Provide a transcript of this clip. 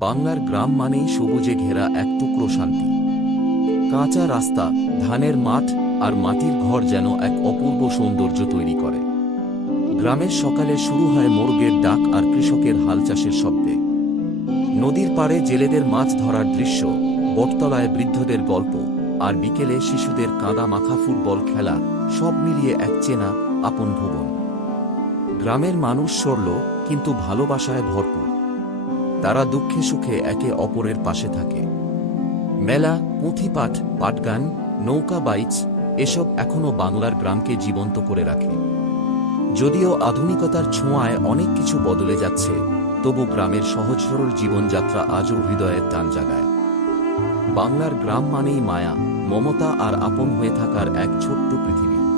বাংলার গ্রাম মানেই সবুজে ঘেরা এক টুকরো শান্তি। কাঁচা রাস্তা, ধানের মাঠ আর মাটির ঘর যেন এক অপূর্ব সৌন্দর্য তৈরি করে। গ্রামের সকালে শুরু হয় মোরগের ডাক আর কৃষকের হাল চাষের শব্দে। নদীর পাড়ে জেলেদের মাছ ধরার দৃশ্য, বটতলায় বৃদ্ধদের গল্প, আর বিকেলে শিশুদের কাদা মাখা ফুটবল খেলা, সব মিলিয়ে এক চেনা আপন ভুবন। গ্রামের মানুষ সরল কিন্তু ভালোবাসায় ভরপুর। তারা দুঃখে সুখে একে অপরের পাশে থাকে। মেলা, পুঁথিপাঠ, পাটগান, নৌকা বাইচ এসব এখনও বাংলার গ্রামকে জীবন্ত করে রাখে। যদিও আধুনিকতার ছোঁয়ায় অনেক কিছু বদলে যাচ্ছে, তবু গ্রামের সহজ সরল জীবনযাত্রা আজও হৃদয়ের টান জাগায়। বাংলার গ্রাম মানেই মায়া, মমতা আর আপন হয়ে থাকার এক ছোট্ট পৃথিবী।